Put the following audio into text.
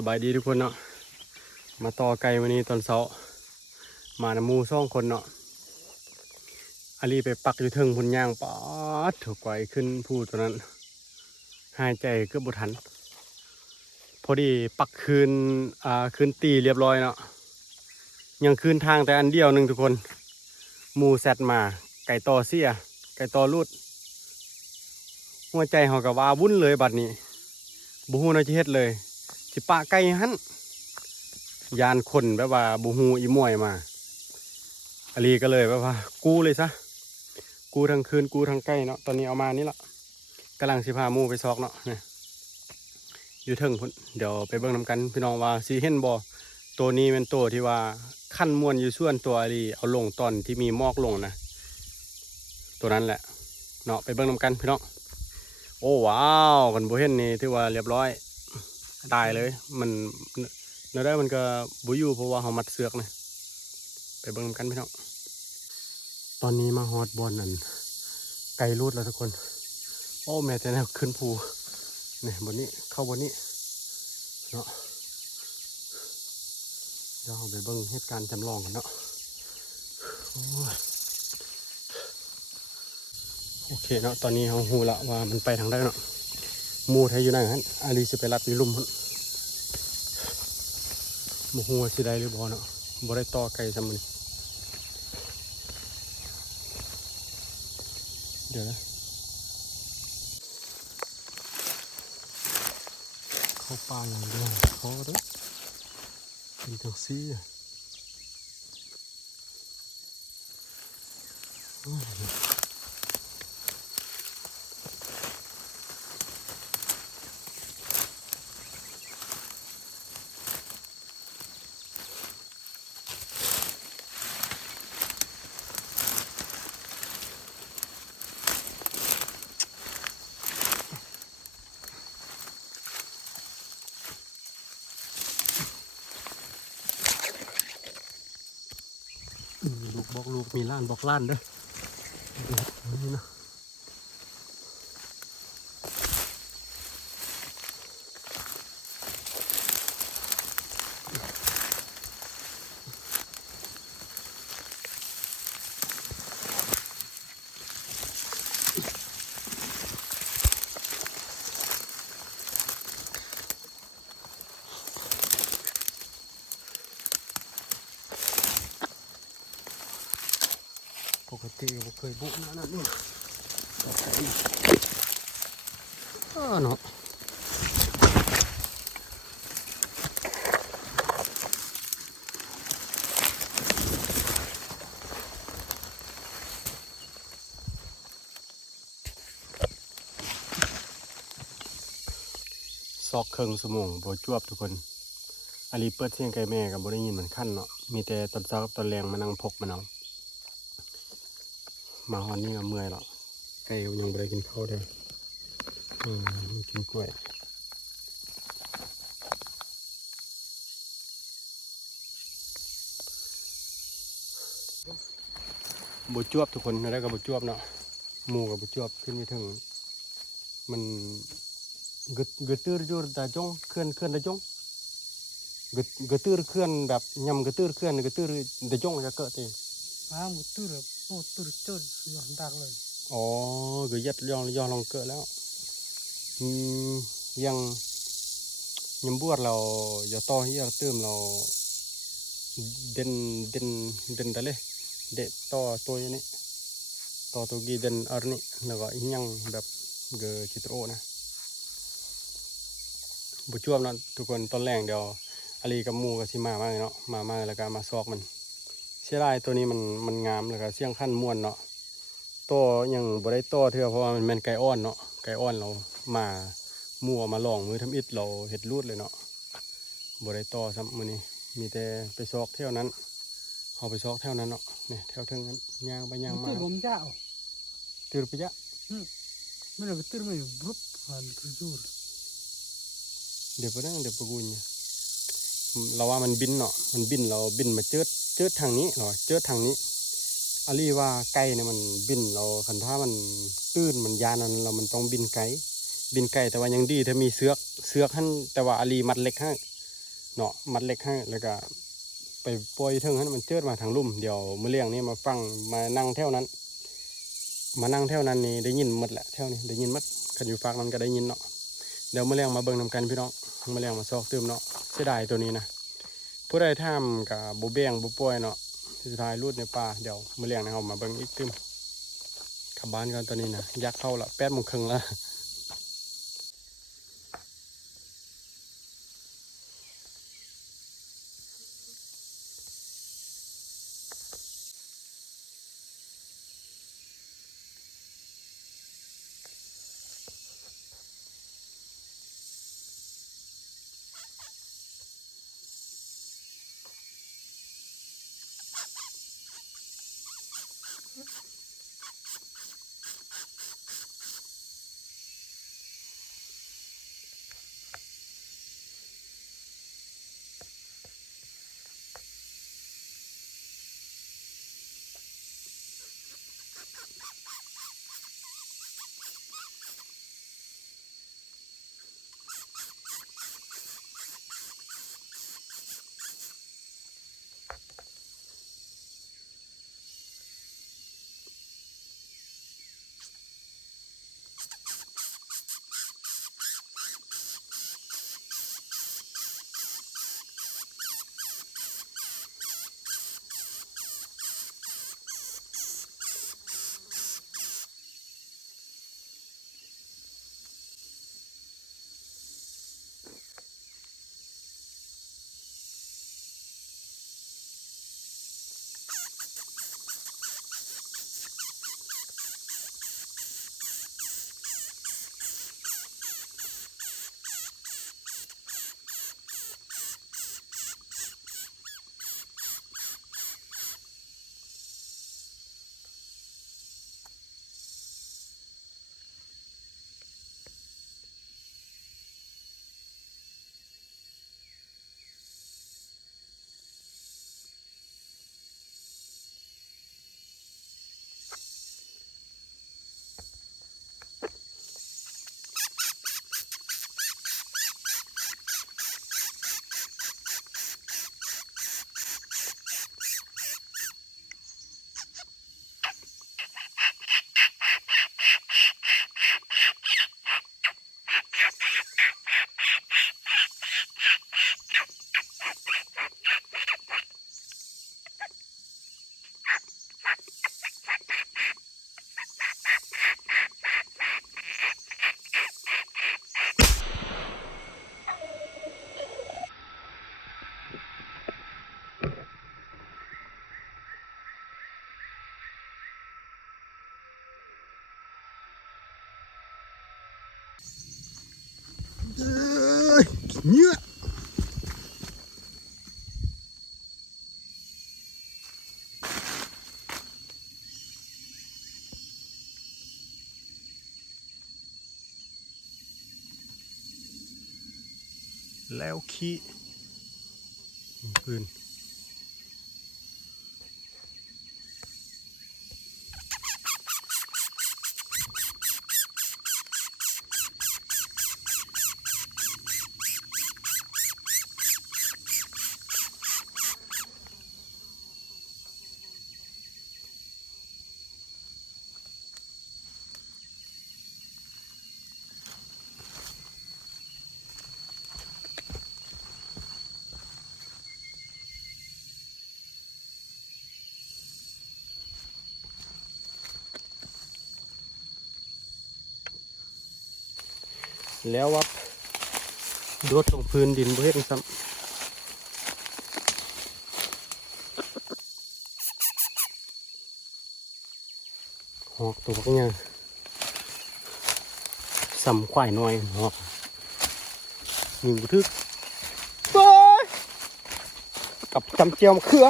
สบายดีทุกคนเนาะมาต่อไก่วันนี้ตอนเช้ามาน้ำมู2 คนเนาะอาลีไปปักอยู่เทิงพุ่นย่างป๊อดถูกไกวขึ้นผู้ตัวนั้นหายใจเกือบบ่ทันพอดีปักคืนตีเรียบร้อยเนาะยังคืนทางแต่อันเดียวหนึ่งทุกคนหมูแซดมาไก่ต่อเสียไก่ต่อรูดหัวใจเขากับว่าวุ่นเลยบัดนี้บูฮูน่าจะเฮ็ดเลยสิปะไก่หันยานคนแบบว่าบูฮูอีมวยมาอาลีก็เลยแบบว่ากูเลยซะกูทั้งคืนกูทั้งไก่เนาะตอนนี้เอามานี่ละกำลังสิพาหมูไปซอกเนาะเนี่ยอยู่เทิงพุ่นเดี๋ยวไปเบิ่งนำกันพี่น้องว่าสิเห็นบ่ตัวนี้เป็นตัวที่ว่าขั้นมวนอยู่ส่วนตัวอาลีเอาลงตอนที่มีหมอกลงนะตัวนั้นแหละเนาะไปเบิ่งนำกันพี่น้องโอ้ว้าวกันบ่เห็นนี่ถือว่าเรียบร้อยตายเลยมันเนื้อได้มันก็บ่อยู่เพราะว่าเขามัดเสือกนะไปเบิ่งนำกันพี่น้องตอนนี้มาฮอดบอนนั่นไก่รูดแล้วทุกคนโอ้แม่แต่แนวขึ้นภูเนี่ยบนนี้เข้าบนนี้เนาะเดี๋ยวเราไปเบิ่งเหตุการณ์จำลองกันเนาะโอเคเนาะตอนนี้เราหูละว่ามันไปทางได้เนาะหมูไทยอยู่ไหนฮะอาลีจะไปรับอยู่ลุ่มฮะหมูหัวสิได้หรือบ่เนาะบ่ได้ต่อไก่ซ้ำมันเดี๋ยวนะเข้าป่าอย่างเดียวเขาเด้อเป็นแท็กซี่ลูกบอกลูกมีล้านบอกล้านเด้อนี่นะปกติผมเคยบุกนั่นนี่เนาะซอกเครื่องสมองโบจวบทุกคนอาลีเปิดเสียงไก่แม่กับโบได้ยินเหมือนขั้นเนาะมีแต่ตอนเช้ากับตอนแรงมานั่งพกมันเอามาฮอนนี่ก็เมื่อยแล้วไก่ยังไม่ได้กินข้าวเลยมันกินกล้วยบุจวบทุกคนได้กับบุจวบเนาะหมูกับบุจวบขึ้นไปถึงมันกึดตื้อจูตาจงเคลื่อนตาจงกึดตื้อเคลื่อนแบบยำกึดตื้อเคลื่อนกึดตื้อตาจงจะเกิดเองกึดตื้อโอ้ตื้อจนย้อนดักเลยอ๋อกึดยัดย่อลองเกิดแล้วยังยำบวชเราอย่าต่อที่เราเติมเราเด่นแต่เลยเด็ดต่อตัวนี้ต่อตัวกีเด่นอันนี้แล้วก็ยังแบบเกอจิตโอนะบุจวบนะทุกคนตอนแรกเดี๋ยวอาลีกับมูกับซิมาเลยเนาะมาแล้วก็มาซอกมันเสียดายตัวนี้มันงามแล้วก็เสียงขั้นม้วนเนาะตัวยังบ่ได้ตัวเท่าเพราะว่ามันเป็นไก่อ้อนเนาะไก่อ้อนเรามามัวมาลองมือทำอิดเราเห็ดรูดเลยเนาะบ่ได้ตัวซ้ำมือนี้มีแต่ไปซอกเท่านั้นเอาไปซอกเท่านั้นเนาะเนี่ยแถวเทิงนั้นย่างไปย่างมาตื้อลมเจ้าตื่นไปยะไม่ได้ตื้อไม่บุบหันตื้อจูดเดี๋ยวไปนั่งเดี๋ยวไปกุญเราว่ามันบินเนาะมันบินเราบินมาเจิดทางนี้เนาะเจิดทางนี้อาลีว่าไก่เนี่ยมันบินเราคันถ้ามันตื้นมันยานั้นเรามันต้องบินไก่แต่ว่ายังดีถ้ามีเสือกหั่นแต่ว่าอาลีมัดเล็กให้ เนาะมัดเหล็กให้แล้วก็ไปปล่อยเทิงให้มันเจิดมาทางลุ่มเดี๋ยวมื้อเลี้ยงนี่มาฟังมานั่งแถวนั้นนี่ได้ยินหมดแหละแถวนี้ได้ยินหมดคันอยู่ฝากนั้นก็ได้ยินเนาะเดี๋ยวมื้อเลี้ยงมาเบิ่งนํกันพี่น้องมื้อเลี้ยงมาซอกตื่มเนาะเสียดายตัวนี้นะผู้ใดถามก็บ่แบ่งบ่ปล่อยเนาะสุดท้ายรูดในป่าเดี๋ยวมื้อเลี้ยงนะเฮามาเบิ่งอีกตื่มกลับบ้านกันตอนนี้นะยักเข้าละ 8:30 นละเนี่ยแล้วขี้ปืนแล้ววับโดดลงพื้นดินบ่เฮ็ดซ้ำหอกตัวพวกนี้สำควายน้อยหอกยิงบ่ทึกเบ้ยกับจำเจียวมะเขือ